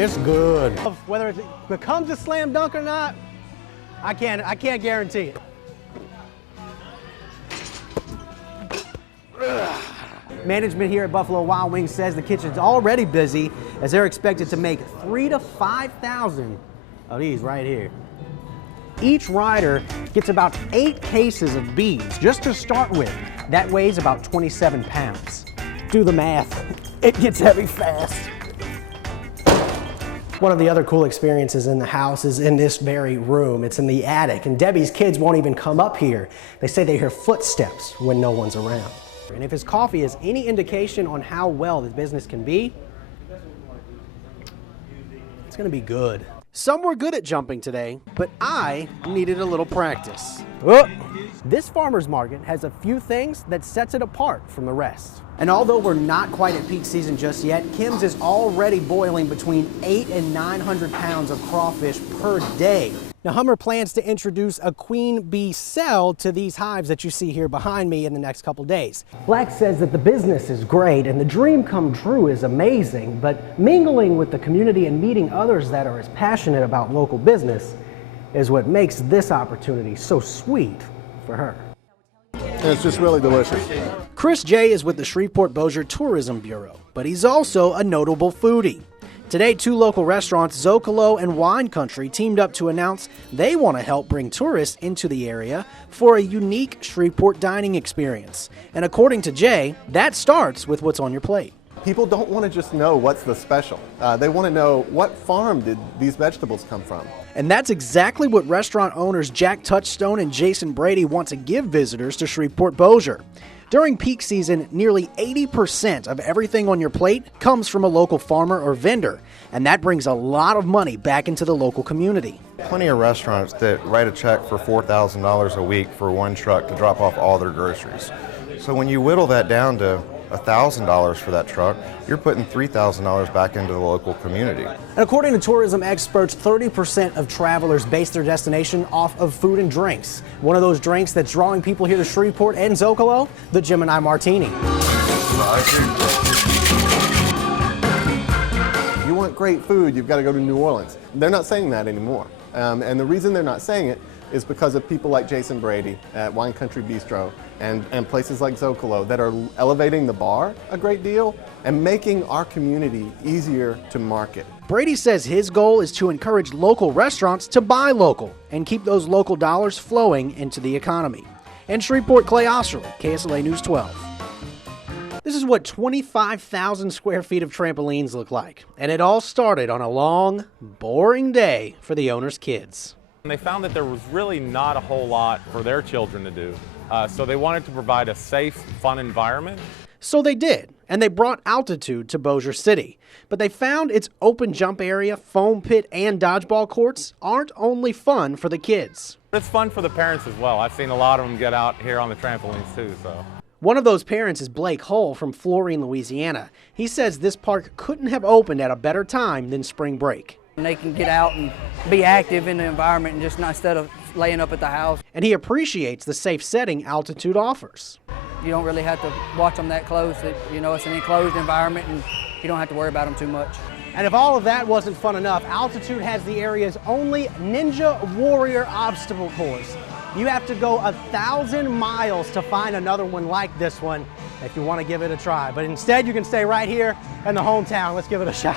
It's good. Whether it becomes a slam dunk or not, I can't guarantee it. Management here at Buffalo Wild Wings says the kitchen's already busy as they're expected to make 3,000 to 5,000 of these right here. Each rider gets about 8 cases of beads just to start with. That weighs about 27 pounds. Do the math. It gets heavy fast. One of the other cool experiences in the house is in this very room. It's in the attic, and Debbie's kids won't even come up here. They say they hear footsteps when no one's around. And if his coffee is any indication on how well the business can be, it's gonna be good. Some were good at jumping today, but I needed a little practice. Whoa. This farmer's market has a few things that sets it apart from the rest. And although we're not quite at peak season just yet, Kim's is already boiling between 800 and 900 pounds of crawfish per day. Now, Hummer plans to introduce a queen bee cell to these hives that you see here behind me in the next couple days. Black says that the business is great and the dream come true is amazing, but mingling with the community and meeting others that are as passionate about local business is what makes this opportunity so sweet for her. And it's just really delicious. Chris J. is with the Shreveport-Bossier Tourism Bureau, but he's also a notable foodie. Today, 2 local restaurants, Zocalo and Wine Country, teamed up to announce they want to help bring tourists into the area for a unique Shreveport dining experience. And according to Jay, that starts with what's on your plate. People don't want to just know what's the special. They want to know what farm did these vegetables come from. And that's exactly what restaurant owners Jack Touchstone and Jason Brady want to give visitors to Shreveport-Bossier. During peak season, nearly 80% of everything on your plate comes from a local farmer or vendor, and that brings a lot of money back into the local community. Plenty of restaurants that write a check for $4,000 a week for one truck to drop off all their groceries. So when you whittle that down to $1,000 for that truck, you're putting $3,000 back into the local community. And according to tourism experts, 30% of travelers base their destination off of food and drinks. One of those drinks that's drawing people here to Shreveport and Zocalo, the Gemini Martini. You want great food, you've got to go to New Orleans. They're not saying that anymore. And the reason they're not saying it is because of people like Jason Brady at Wine Country Bistro and places like Zocalo that are elevating the bar a great deal and making our community easier to market. Brady says his goal is to encourage local restaurants to buy local and keep those local dollars flowing into the economy. In Shreveport, Clay Ostarly, KSLA News 12. This is what 25,000 square feet of trampolines look like, and it all started on a long, boring day for the owner's kids. They found that there was really not a whole lot for their children to do, so they wanted to provide a safe, fun environment. So they did, and they brought altitude to Bossier City. But they found its open jump area, foam pit, and dodgeball courts aren't only fun for the kids. It's fun for the parents as well. I've seen a lot of them get out here on the trampolines too. One of those parents is Blake Hull from Florine, Louisiana. He says this park couldn't have opened at a better time than spring break. And they can get out and be active in the environment and just not instead of laying up at the house. And he appreciates the safe setting altitude offers. You don't really have to watch them that close. It's an enclosed environment and you don't have to worry about them too much. And if all of that wasn't fun enough, Altitude has the area's only Ninja Warrior obstacle course. You have to go 1,000 miles to find another one like this one if you want to give it a try. But instead, you can stay right here in the hometown. Let's give it a shot.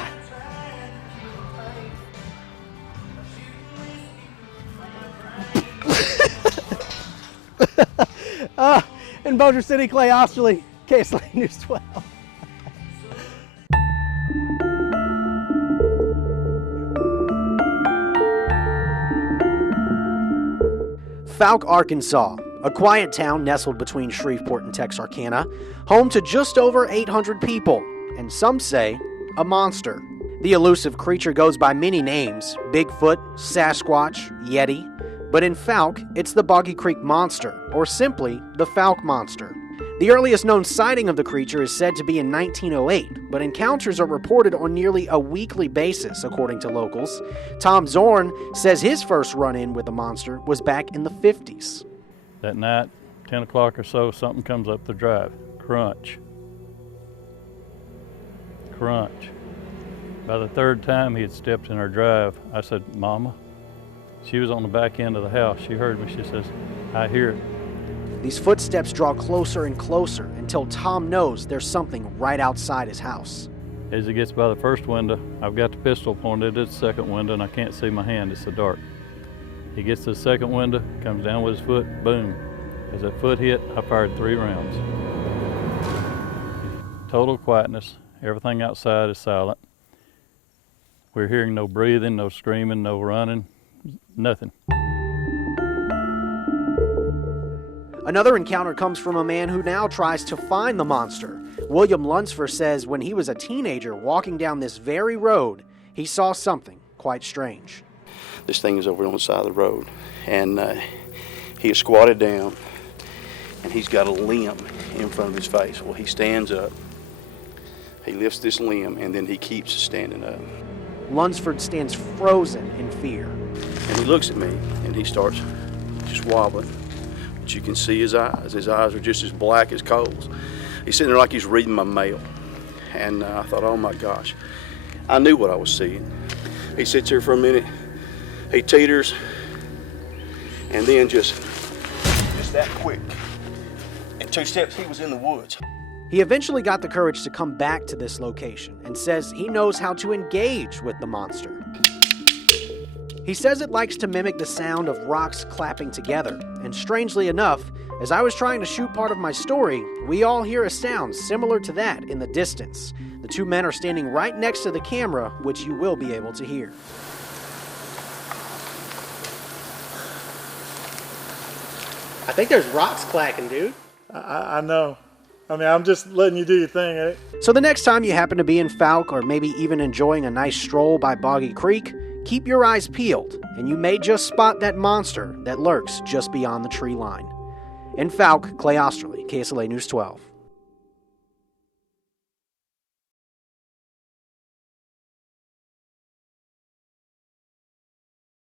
In Bossier City, Clay Ostarly, KSLA News 12. Fouke, Arkansas, a quiet town nestled between Shreveport and Texarkana, home to just over 800 people, and some say a monster. The elusive creature goes by many names: Bigfoot, Sasquatch, Yeti, but in Fouke, it's the Boggy Creek Monster, or simply the Fouke Monster. The earliest known sighting of the creature is said to be in 1908, but encounters are reported on nearly a weekly basis, according to locals. Tom Zorn says his first run-in with the monster was back in the 50s. That night, 10 o'clock or so, something comes up the drive. Crunch. Crunch. By the third time he had stepped in our drive, I said, "Mama." She was on the back end of the house. She heard me. She says, "I hear it." These footsteps draw closer and closer until Tom knows there's something right outside his house. As he gets by the first window, I've got the pistol pointed at the second window and I can't see my hand, it's so dark. He gets to the second window, comes down with his foot, boom. As that foot hit, I fired 3 rounds. Total quietness, everything outside is silent. We're hearing no breathing, no screaming, no running, nothing. Another encounter comes from a man who now tries to find the monster. William Lunsford says when he was a teenager walking down this very road, he saw something quite strange. This thing is over on the side of the road, and he is squatted down, and he's got a limb in front of his face. Well, he stands up, he lifts this limb, and then he keeps standing up. Lunsford stands frozen in fear. And he looks at me, and he starts just wobbling. But you can see his eyes. His eyes are just as black as coals. He's sitting there like he's reading my mail. And I thought, oh my gosh. I knew what I was seeing. He sits here for a minute, he teeters, and then just that quick. In 2 steps, he was in the woods. He eventually got the courage to come back to this location and says he knows how to engage with the monster. He says it likes to mimic the sound of rocks clapping together, and strangely enough, as I was trying to shoot part of my story, we all hear a sound similar to that in the distance. The 2 men are standing right next to the camera, which you will be able to hear. I think there's rocks clacking, dude. I know. I mean, I'm just letting you do your thing, eh? So the next time you happen to be in Fouke, or maybe even enjoying a nice stroll by Boggy Creek, keep your eyes peeled, and you may just spot that monster that lurks just beyond the tree line. In Fouke, Clay Ostarly, KSLA News 12.